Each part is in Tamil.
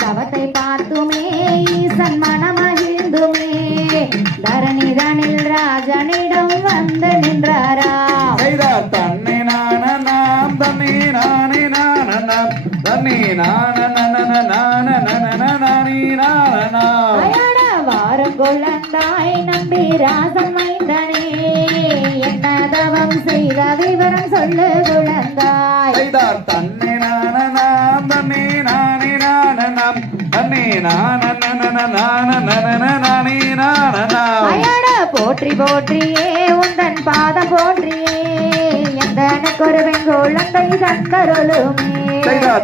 தவத்தை பார்த்துமே ஈசன் மனமகிழ்ந்துமே தரணிதனில் ராஜனிடம் வந்து நின்றாரா தன்னை நானம் தன்னை நானே நானம் தன்னை வாரம் கொள்ளந்தாய் நம்பி ராசன் மைந்தனே என்ன தவம் செய்த விவரம் சொல்லு குழந்தாய் தன்னை நானம் தன்னை நானே நானம் தன்னை போற்றி போற்றியே உந்தன் பாதம் போற்றியே எந்தனுக்கு ஒரு வெங்கோளந்தை தந்தருளுமே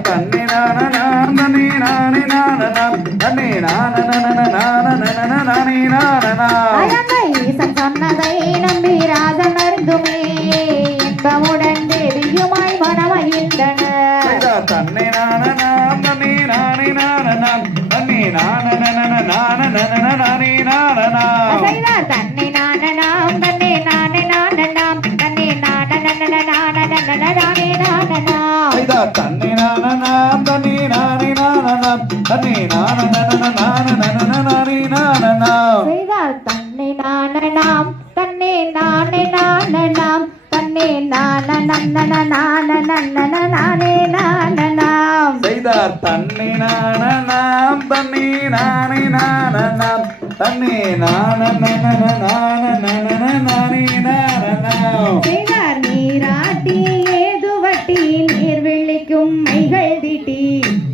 தன்னை நானம் தன்னை நானே நானம் தன்னை ஈசன் சொன்னதை நம்பி ராஜன் அறிந்துமே இன்பமுடன் தேவியுமாய் மனமகிழ்ந்தனர் தன்னை நானம் தன்னை நானே நானம் தன்னை தன்னை நானனாம் தன்னை நானே நானனாம் தன்னை நானே நானனாம் தன்னை நானனாம் தன்னை நானே நானனாம் தன்னை நானனாம் செய்தால் தன்னை நானனாம் தன்னை நானே நானனாம் தன்னை நானே நானனாம் செய்தார் தன்னை நானனாம் தன்னை நானே நானனாம் தன்னை நானனாம் செய்தார் நீராட்டி ஏதுவட்டி நீர் வெள்ளிக்கும் மைகள் திட்டி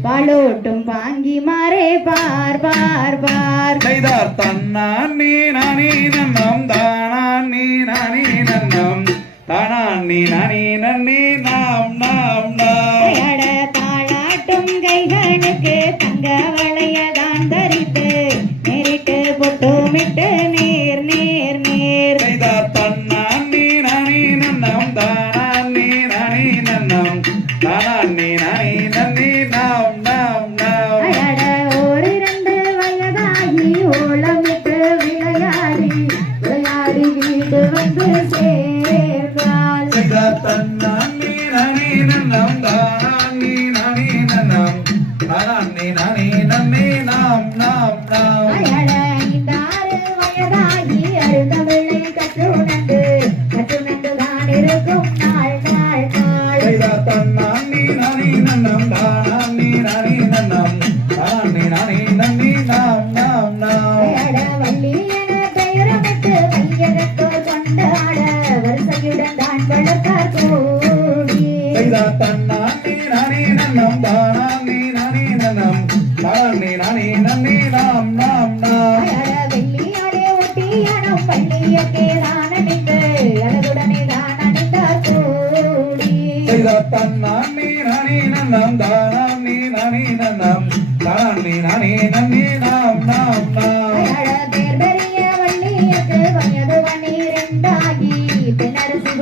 பாலோட்டும் பாங்கி மாறே பார் பார் பார் செய்தார் தன்னான் நீ நானே நன்னம் தானான் நீ நானே நன்னம் தானான் நீ நானே நன்னே நாம் நாம் நாம் தாளாட்டும் கைகளுக்கு தங்க வளையதான் தரித்து நேரிட்டு பொட்டுமிட்டு நேர் நேர் நேர் செய்தார் தன்னான் நீ நானே நன்னம் தானான் நீ நானே நன்னம் தானான் நீ நானே நன்னே நாம் நாம் நாம் ஓரிரண்டு வயதாகி ஓலமிட்டு விளையாடி விளையாடி வீடு வந்து சேர்ந்தாள் தன்னான் நீ நானே நன்னம் தானான் நீ நானே நன்னம் தானான் நீ நானே நன்னே நாம் நாம் நாம் ஐந்தாறு வயதாகி அழுதமிழை கற்றுணர்ந்து தான் இருக்கும் நாள் நாள் நாள் தன்னான் நீ நானே நன்னம் தானான் நீ நானே நன்னம் தானான் நீ நானே நன்னே நாம் நாம் நாம் வள்ளி என பெயரமிட்டு மையகத்தோர் கொண்டாட வரிசையுடன் தான் வளர்த்தார் கோடி தன்னான் நீ நானே நன்னம் தானான் நீ நானே நன்னம் தானான் நீ நானே நன்னே நாம் நாம் நாம் வெள்ளியாடே ஒட்டியானம் பள்ளியக்கே தான் அணிந்து அழகுடனே தான் அணிந்தார் கோடி தன்னான் நீ நானே நன்னம் தானான் நீ நானே நன்னம் தானான் நீ நானே நன்னே நாம் நாம் நாம் பெரிய வள்ளியக்கு வயது 12 பெண்ணரசு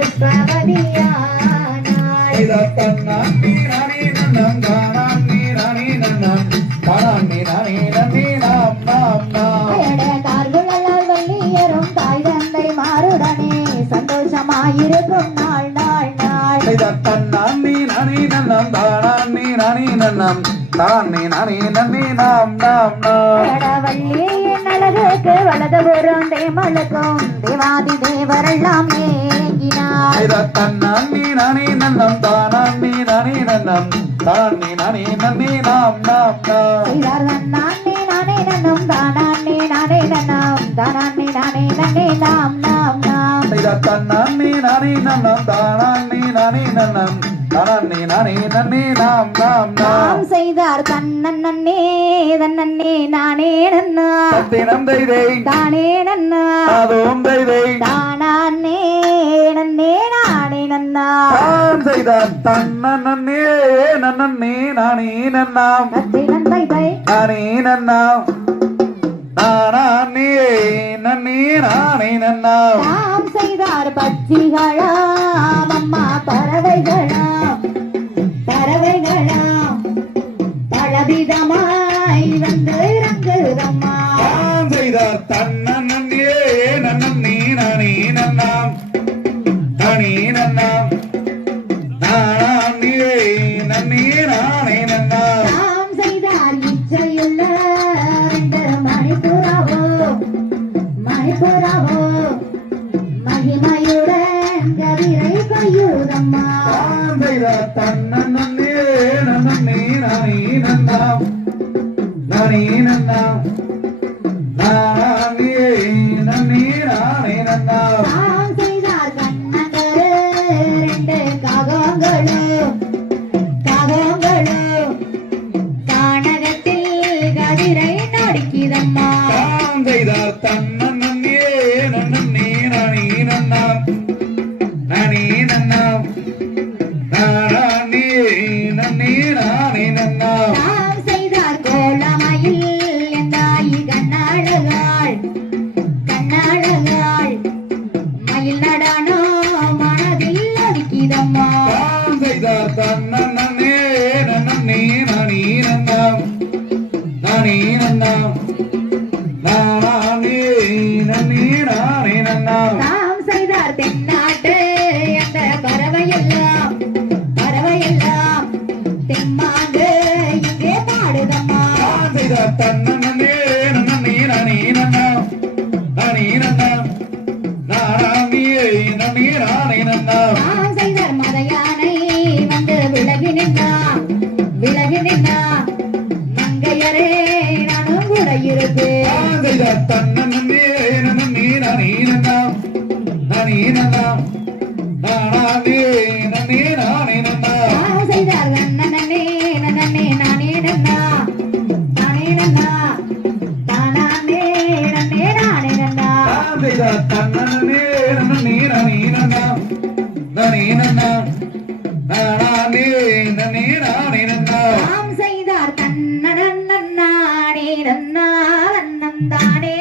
புஷ்பவதியானாள் தன்னான் நீ நானே நன்னம் தானான் நீ நானே நன்னம் தானான் நீ நானே நன்னே நாம் நாம் நாம் கார்குழலால் வள்ளியரும் தாய் தந்தை மாறுடனே சந்தோஷமாயிருக்கும் நாள் நாள் நாள் தன்னான் நீ நானே நன்னம் தானான் நீ நானே நன்னம் தான் நீ நானே நன்னே நாம் நாம் நாம் வள்ளியின் அழகு தெற்கு வலதுபுறம் தேமலுக்கும் தேவாதி தேவரெல்லாம் ஏங்கினார் இத தன்னானி நானே நன்னம் தானானி நானே நன்னம் தானி நானே நன்னி நாம் நாம் நாம் செய்தார் நன்னானே நானே நன்னும் தானானே நானே நன்னம் தானானே நானே நன்னே நாம் நாம் நாம் இத தன்னானி நானே நன்னம் தானானி நானே நன்னம் தானி நானே நன்னி நாம் நாம் நாம் நாம் செய்தார் தன்னன் நன்னே தன்னே நானே நன்னா தத்தினம் தைதை தானே நன்னா அதுவும் தைதை தானானே நன்னே நானே நன்னா தான் செய்தார் தன்னே நன்னே நானே நன்னாம் கத்தினன் தை நானே நன்னாம் நானே நன்னே நானே நன்னாம் நாம் செய்தார் பட்சிகளாம் அம்மா பறவைகளாம் பறவைகளாம் பலவிதமாய் வந்து இறங்குதம்மா தான் செய்தார் தன்னே நன்னே நானே நன்னாம் நானே நன்னாம் நானே நன்னே நானே நன்னாம் நாம் செய்தார் இச்சையுள்ள ரெண்டு மணிப்புறாவோ மணிப்புறாவோ மகிமையுடன் கதிரை கொய்யுதம்மா தான் செய்தார் தன்னே நன்னே நானே நன்னாம் நானே நன்னாம் நானே நன்னே நானே நன்னாம் நாம் செய்தார் கண்ணங்கரு ரெண்டு காகங்களும் காகங்களும் கானகத்தில் கதிரை நடிக்குதம்மா தான் செய்தார் தன்னே நன்னே நானே நன்னாம் நானே நன்னாம் நானே நன்னே நானே நன்னாம் நாம் செய்தார் கோலமயில் எந்தாயி கண்ணாழகாள் கண்ணாழகாள் மயில் நடானோ மனதில் ஒதுக்கிதம்மா தான் செய்தார் தன்னே நன்னே நானே நன்னாம் நானே நன்னாம் நானே நன்னே நானே நன்னாம் நாம் செய்தார் தென்னாட்டு அந்த பறவையெல்லாம் பறவையெல்லாம் தெம்மாங்கு இங்கே பாடுதம்மா தான் செய்தார் தன்னே நன்னே நானே நன்னாம் நானே நன்னாம் நானே நன்னே நானே நன்னாம் நாம் செய்தார் மத யானை வந்து விலகி நின்னா மங்கையரே நானும் கூட இருப்பேன் தான் செய்தார் தன்னே நன்னே நானே நன்னாம் நானே நன்னாம் நானே நன்னே நானே நன்னாம் நாம் செய்தார் நன்னே நானே நன்னா நானே நன்னா தானானே நன்னே நானே நன்னா தான் செய்தார் தன்னே நன்னே நானே நன்னாம் நானே நன்னாம் நானே நன்னே நானே நன்னாம் நாம் செய்தார் தன்னே நன்னா நன்னம் தானே